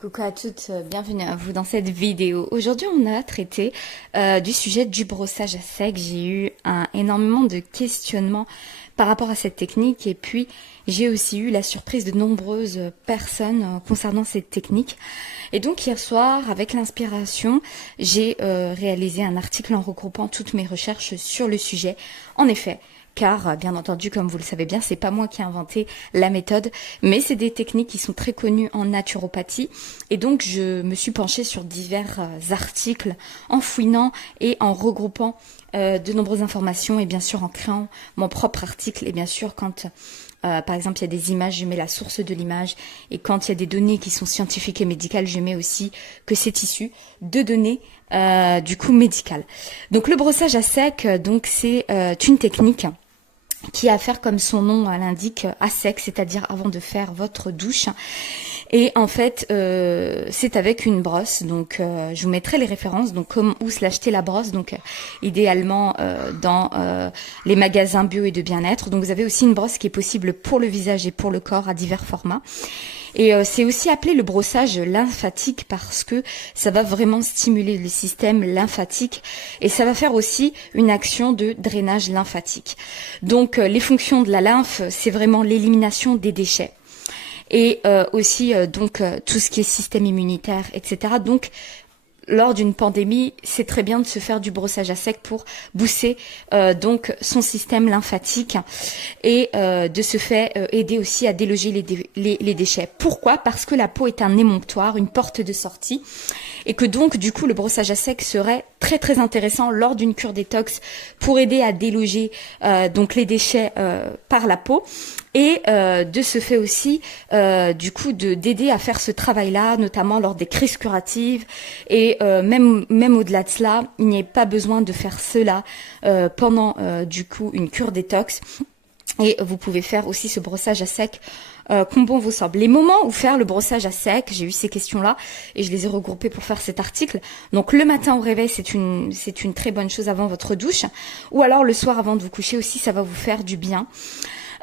Coucou à toutes, bienvenue à vous dans cette vidéo. Aujourd'hui, on a traité du sujet du brossage à sec. J'ai eu énormément de questionnements par rapport à cette technique et puis j'ai aussi eu la surprise de nombreuses personnes concernant cette technique. Et donc hier soir, avec l'inspiration, j'ai réalisé un article en regroupant toutes mes recherches sur le sujet. En effet, car, bien entendu, comme vous le savez bien, c'est pas moi qui ai inventé la méthode, mais c'est des techniques qui sont très connues en naturopathie. Et donc, je me suis penchée sur divers articles en fouinant et en regroupant de nombreuses informations et bien sûr en créant mon propre article. Et bien sûr, quand par exemple, il y a des images, je mets la source de l'image. Et quand il y a des données qui sont scientifiques et médicales, je mets aussi que c'est issu de données du coup médicales. Donc, le brossage à sec, donc c'est une technique qui a à faire comme son nom l'indique à sec, c'est-à-dire avant de faire votre douche. Et en fait, c'est avec une brosse. Donc, je vous mettrai les références. Donc, où se l'acheter la brosse. Donc, idéalement dans les magasins bio et de bien-être. Donc, vous avez aussi une brosse qui est possible pour le visage et pour le corps à divers formats. Et c'est aussi appelé le brossage lymphatique parce que ça va vraiment stimuler le système lymphatique et ça va faire aussi une action de drainage lymphatique. Donc les fonctions de la lymphe, c'est vraiment l'élimination des déchets et aussi tout ce qui est système immunitaire, etc. Donc lors d'une pandémie, c'est très bien de se faire du brossage à sec pour booster donc son système lymphatique et de ce fait aider aussi à déloger les déchets. Pourquoi? Parce que la peau est un émonctoire, une porte de sortie et que donc du coup le brossage à sec serait très très intéressant lors d'une cure détox pour aider à déloger donc les déchets par la peau. Et de ce fait aussi, du coup, d'aider à faire ce travail-là, notamment lors des crises curatives. Et même au-delà de cela, il n'y a pas besoin de faire cela pendant, du coup, une cure détox. Et vous pouvez faire aussi ce brossage à sec comme bon vous semble. Les moments où faire le brossage à sec, j'ai eu ces questions-là et je les ai regroupées pour faire cet article. Donc le matin au réveil, c'est une très bonne chose avant votre douche. Ou alors le soir avant de vous coucher aussi, ça va vous faire du bien.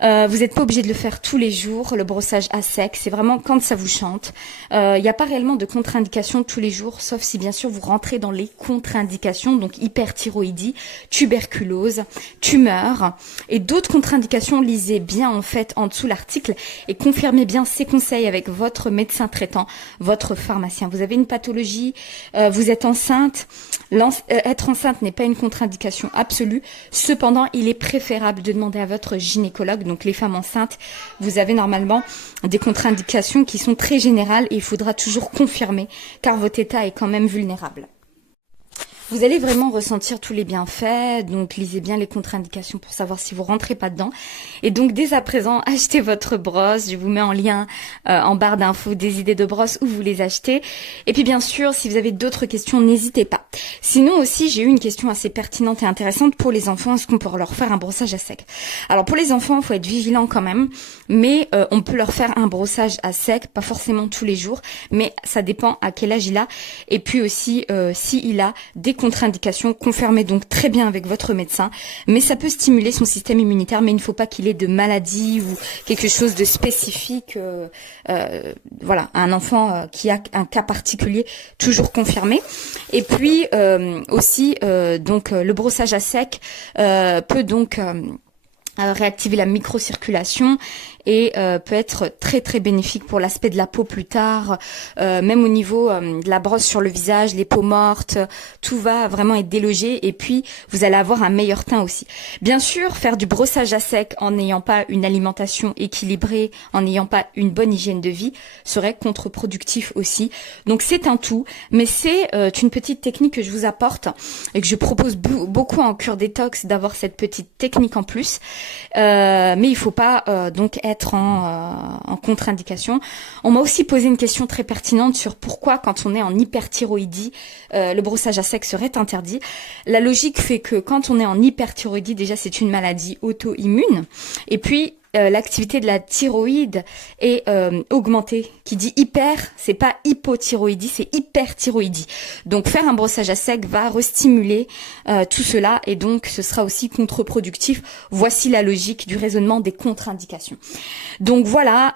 Vous n'êtes pas obligé de le faire tous les jours, le brossage à sec, c'est vraiment quand ça vous chante. Il n'y a pas réellement de contre-indication tous les jours, sauf si bien sûr vous rentrez dans les contre-indications, donc hyperthyroïdie, tuberculose, tumeur et d'autres contre-indications. Lisez bien en fait en dessous l'article et confirmez bien ces conseils avec votre médecin traitant, votre pharmacien. Vous avez une pathologie, vous êtes enceinte, être enceinte n'est pas une contre-indication absolue, cependant il est préférable de demander à votre gynécologue. Donc les femmes enceintes, vous avez normalement des contre-indications qui sont très générales et il faudra toujours confirmer car votre état est quand même vulnérable. Vous allez vraiment ressentir tous les bienfaits, donc lisez bien les contre-indications pour savoir si vous rentrez pas dedans. Et donc dès à présent, achetez votre brosse. Je vous mets en lien en barre d'infos des idées de brosse où vous les achetez. Et puis bien sûr, si vous avez d'autres questions, n'hésitez pas. Sinon aussi, j'ai eu une question assez pertinente et intéressante pour les enfants. Est-ce qu'on peut leur faire un brossage à sec? Alors pour les enfants, il faut être vigilant quand même, mais on peut leur faire un brossage à sec, pas forcément tous les jours, mais ça dépend à quel âge il a. Et puis aussi, s'il a des contre-indications, confirmez donc très bien avec votre médecin, mais ça peut stimuler son système immunitaire, mais il ne faut pas qu'il ait de maladie ou quelque chose de spécifique, voilà, un enfant qui a un cas particulier, toujours confirmé. Et puis aussi, donc le brossage à sec peut donc réactiver la microcirculation et peut être très très bénéfique pour l'aspect de la peau plus tard, même au niveau de la brosse sur le visage, les peaux mortes, tout va vraiment être délogé et puis vous allez avoir un meilleur teint aussi. Bien sûr, faire du brossage à sec en n'ayant pas une alimentation équilibrée, en n'ayant pas une bonne hygiène de vie serait contre-productif aussi. Donc c'est un tout, mais c'est une petite technique que je vous apporte et que je propose beaucoup en cure détox d'avoir cette petite technique en plus, mais il faut pas donc être en contre-indication. On m'a aussi posé une question très pertinente sur pourquoi quand on est en hyperthyroïdie, le brossage à sec serait interdit. La logique fait que quand on est en hyperthyroïdie, déjà c'est une maladie auto-immune et puis l'activité de la thyroïde est augmentée. Qui dit hyper, c'est pas hypothyroïdie, c'est hyperthyroïdie. Donc faire un brossage à sec va restimuler tout cela et donc ce sera aussi contre-productif. Voici la logique du raisonnement des contre-indications. Donc voilà,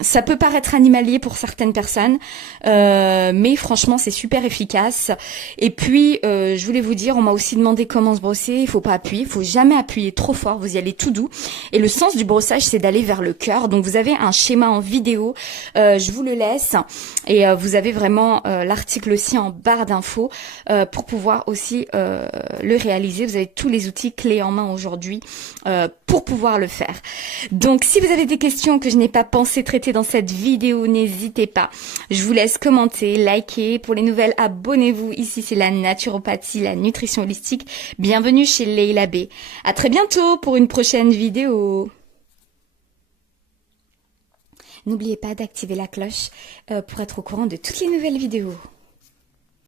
ça peut paraître animalier pour certaines personnes, mais franchement c'est super efficace. Et puis je voulais vous dire, on m'a aussi demandé comment se brosser. Il faut pas appuyer, il faut jamais appuyer trop fort, vous y allez tout doux. Et le sens du brossage, c'est d'aller vers le cœur. Donc vous avez un schéma en vidéo, je vous le laisse, et vous avez vraiment l'article aussi en barre d'infos pour pouvoir aussi le réaliser. Vous avez tous les outils clés en main aujourd'hui pour pouvoir le faire. Donc si vous avez des questions que je n'ai pas pensé traiter dans cette vidéo, n'hésitez pas. Je vous laisse commenter, liker. Pour les nouvelles, abonnez-vous. Ici c'est la naturopathie, la nutrition holistique. Bienvenue chez Leila B. À très bientôt pour une prochaine vidéo. N'oubliez pas d'activer la cloche pour être au courant de toutes les nouvelles vidéos.